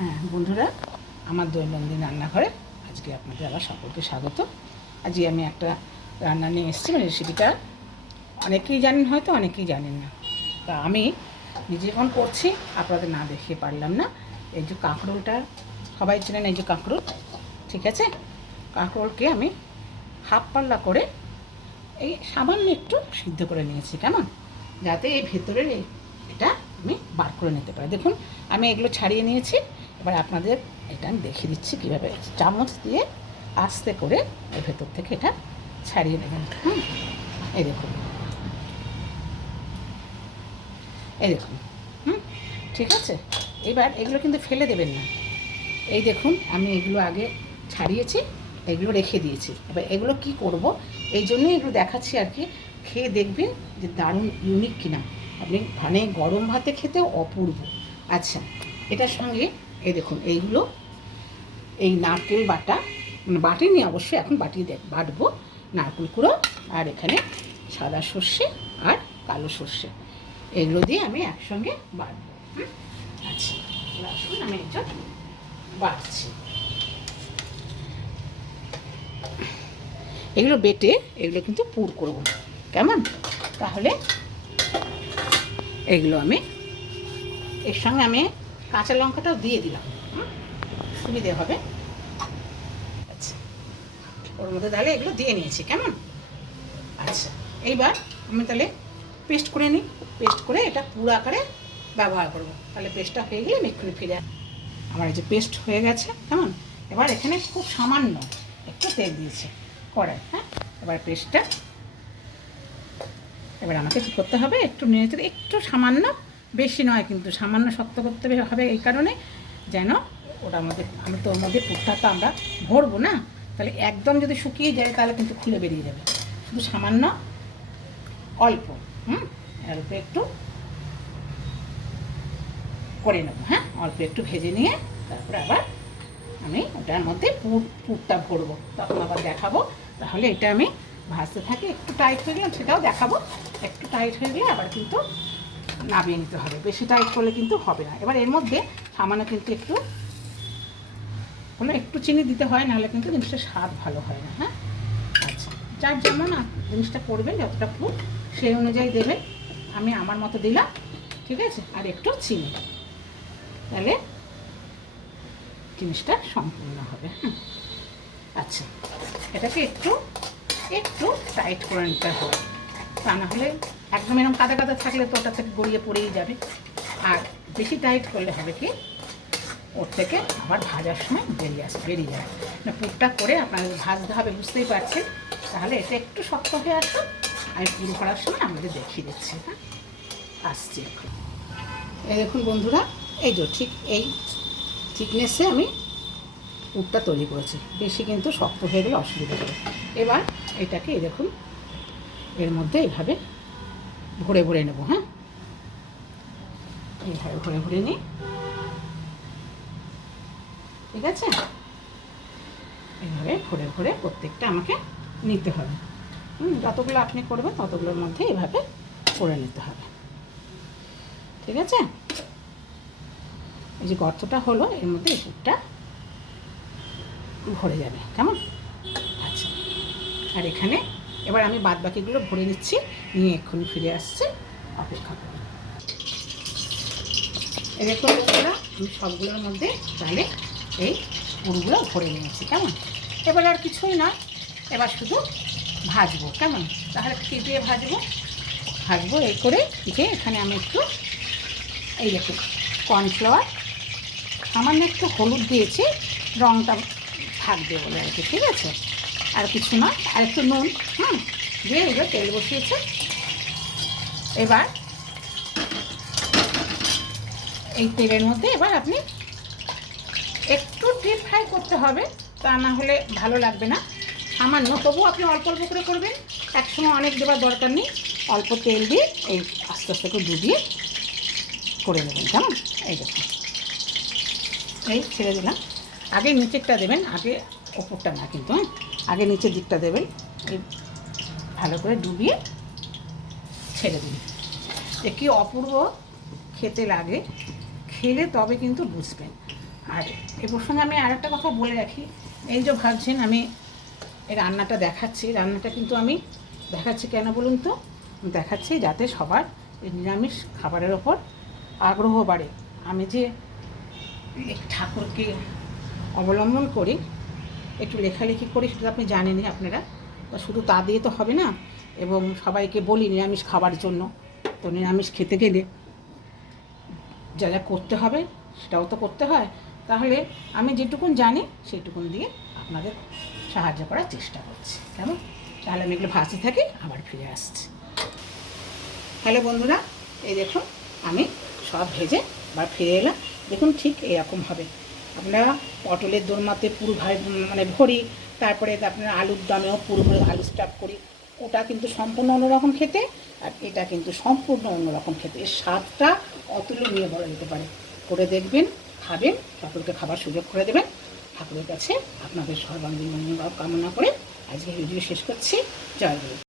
হ্যাঁ বন্ধুরা, আমার দৈনন্দিন রান্নাঘরে আজকে আপনাদের আবার সকলকে স্বাগত। আজকে আমি একটা রান্না নিয়ে এসেছি, রেসিপিটা অনেকেই জানেন, হয়তো অনেকেই জানেন না। তা আমি নিজে যখন করছি আপনাদের না দেখিয়ে পারলাম না। এই যে কাঁকরোলটা সবাই চেনেন, এই যে কাঁকরোল, ঠিক আছে, কাঁকরোলকে আমি হাফ পাল্লা করে এই সামান্য একটু সিদ্ধ করে নিয়েছি, কেমন, যাতে এই ভেতরের এটা আমি বার করে নিতে পারি। দেখুন আমি এগুলো ছাড়িয়ে নিয়েছি। এবার আপনাদের এটা আমি দেখিয়ে দিচ্ছি কীভাবে চামচ দিয়ে আস্তে করে এর ভেতর থেকে এটা ছাড়িয়ে নেবেন। এই দেখুন, এই দেখুন, ঠিক আছে। এবার এগুলো কিন্তু ফেলে দেবেন না। এই দেখুন আমি এগুলো আগে ছাড়িয়েছি, এগুলো রেখে দিয়েছি। এবার এগুলো কি করব, এই জন্যই এগুলো দেখাচ্ছি আর কি। খেয়ে দেখবেন যে দারুণ ইউনিক কিনা, আপনি মানে গরম ভাতে খেতেও অপূর্ব। আচ্ছা, এটার সঙ্গে এই দেখুন এইগুলো, এই নারকেল বাটা, মানে বাটিনি অবশ্যই, এখন বাটি বাটবো নারকেল কুড়ো, আর এখানে সাদা সর্ষে আর কালো সর্ষে, এগুলো দিয়ে আমি একসঙ্গে বাটবো। আচ্ছা আসুন আমি এটা বাটছি। এগুলো বেটে এগুলো কিন্তু পুর করবো, কেমন। তাহলে এগুলো আমি এর সঙ্গে আমি কাঁচা লঙ্কাটাও দিয়ে দিলাম, সুবিধে হবে। আচ্ছা, ওর মধ্যে তাহলে এগুলো দিয়ে নিয়েছি, কেমন। আচ্ছা, এইবার আমি তাহলে পেস্ট করে নিই। পেস্ট করে এটা পুরো আকারে ব্যবহার করব। তাহলে পেস্টটা হয়ে গেলে আমি এক্ষুনি ফিরে আমার এই যে পেস্ট হয়ে গেছে, কেমন। এবার এখানে খুব সামান্য একটু তেল দিয়েছে কড়াই, হ্যাঁ। এবার পেস্টটা এবার আমাকে কী করতে হবে, একটু নেড়ে, একটু সামান্য, বেশি নয় কিন্তু, সামান্য শক্ত করতে হবে এই কারণে যেন ওটার মধ্যে, আমি তো ওর মধ্যে পুরটা তো আমরা ভরবো না, তাহলে একদম যদি শুকিয়ে যায় তাহলে কিন্তু খুলে বেরিয়ে যাবে। শুধু সামান্য অল্প, অল্প একটু করে নেবো, হ্যাঁ, অল্প একটু ভেজে নিয়ে তারপরে আবার আমি ওটার মধ্যে পুরটা ভরবো, তখন আবার দেখাবো। তাহলে এটা আমি ভাজতে থাকি, একটু টাইট হয়ে গেলে সেটাও দেখাবো। একটু টাইট হয়ে গেলে আবার কিন্তু নামিয়ে নিতে হবে, বেশি টাইট করলে কিন্তু হবে না। এবার এর মধ্যে সামান্য কিন্তু একটু হলো একটু চিনি দিতে হয়, নাহলে কিন্তু জিনিসটা স্বাদ ভালো হয় না, হ্যাঁ। আচ্ছা, যার যেমন জিনিসটা করবেন, যতটা পুর সেই অনুযায়ী দেবেন। আমি আমার মতো দিলাম, ঠিক আছে, আর একটু চিনি, তাহলে জিনিসটা সম্পূর্ণ হবে। আচ্ছা, এটাকে একটু একটু টাইট করে নিতে হবে, তা না হলে একদম এরকম কাদা কাদা থাকলে তো ওটা থেকে গড়িয়ে পড়েই যাবে। আর বেশি টাইট করলে হবে কি, ওর থেকে আবার ভাজার সময় বেরিয়ে যায় না। পুরটা করে আপনাদের ভাজতে হবে, বুঝতেই পারছেন। তাহলে এটা একটু শক্ত হয়ে আসবে, আমি পুর করার সময় আমাদের দেখিয়ে দিচ্ছি, হ্যাঁ, আসছি এখন। এই দেখুন বন্ধুরা, এই যে ঠিক এই থিকনেসে আমি পুরটা তৈরি করেছি, বেশি কিন্তু শক্ত হয়ে গেলে অসুবিধা হবে। এবার এটাকে এই দেখুন এর মধ্যে এইভাবে ভরে ভরে নেবো, হ্যাঁ, এইভাবে ভরে ভরে নিই, ঠিক আছে। এইভাবে ভরে ভরে প্রত্যেকটা আমাকে নিতে হবে। যতগুলো আপনি করবেন ততগুলোর মধ্যে এইভাবে করে নিতে হবে, ঠিক আছে। এই যে গর্তটা হলো, এর মধ্যে এই পুরটা ভরে যাবে, কেমন। আচ্ছা, আর এখানে এবার আমি বাদ বাকিগুলো ভরে নিচ্ছি, নিয়ে এক্ষুনি ফিরে আসছে, অপেক্ষা করুন। এরকম বন্ধুরা আমি সবগুলোর মধ্যে তাহলে এই পুরগুলো ভরে নিয়েছি, কেমন। এবার আর কিছুই না, এবার শুধু ভাজবো, কেমন। তাহলে কী দিয়ে ভাজবো এই করে, যে এখানে আমি একটু এই দেখুন কর্নফ্লাওয়ার, সামান্য একটু হলুদ দিয়েছি, রঙটা থাকবে বলে আর কি, ঠিক আছে। আর কিছু না, আর একটু নুন, দিয়ে এবার তেল বসিয়েছে। এবার এই তেলের মধ্যে এবার আপনি একটু ডিপ ফ্রাই করতে হবে, তা না হলে ভালো লাগবে না। সামান্য, তবুও আপনি অল্প অল্প করে করবেন, একসময় অনেক দেওয়ার দরকার নেই। অল্প তেল দিয়ে এই আস্তে আস্তে করে ডুবিয়ে করে নেবেন, কেমন। এই দেখুন, এই ছেড়ে দিলাম। আগে নিচেরটা দেবেন, আগে ওপরটা না কিন্তু, আগে নিচের দিকটা দেবেন। এই ভালো করে ডুবিয়ে ছেড়ে দিন, যে কী অপূর্ব খেতে লাগে, খেলে তবে কিন্তু বুঝবেন। আর এ প্রসঙ্গে আমি আর একটা কথা বলে রাখি, এই যে ভাবছেন আমি এই রান্নাটা দেখাচ্ছি, রান্নাটা কিন্তু আমি দেখাচ্ছি কেন বলুন তো, দেখাচ্ছি যাতে সবার এই নিরামিষ খাবারের ওপর আগ্রহ বাড়ে। আমি যে ঠাকুরকে অবলম্বন করি, একটু লেখালেখি করি, সেটা আপনি জানেনই আপনারা, তো শুধু তা দিয়ে তো হবে না, এবং সবাইকে বলি নিরামিষ খাবার জন্য। তো নিরামিষ খেতে গেলে যা যা করতে হবে সেটাও তো করতে হয়। তাহলে আমি যেটুকুন জানি সেইটুকুন দিয়ে আপনাদের সাহায্য করার চেষ্টা করছি, কেমন? তাহলে আমি এগুলো ভাজতে থাকি, আবার ফিরে আসছি। হ্যালো বন্ধুরা, এই দেখুন আমি সব ভেজে আবার ফিরে এলাম। দেখুন ঠিক এরকম হবে। আমরা পটলের দোরমাতে পুরো মানে ভরি, তারপরে আপনার আলুর দামেও পুরো আলু স্টাফ করি, ওটা কিন্তু সম্পূর্ণ অন্যরকম খেতে, আর এটা কিন্তু সম্পূর্ণ অন্যরকম খেতে। এর স্বাদটা অতুলনীয় বলা যেতে পারে। করে দেখবেন, খাবেন, সকলকে খাবার সুযোগ করে দেবেন। ঠাকুরের কাছে আপনাদের সর্বাঙ্গীন মঙ্গল কামনা করে আজকে ভিডিও শেষ করছি। জয় গুরু।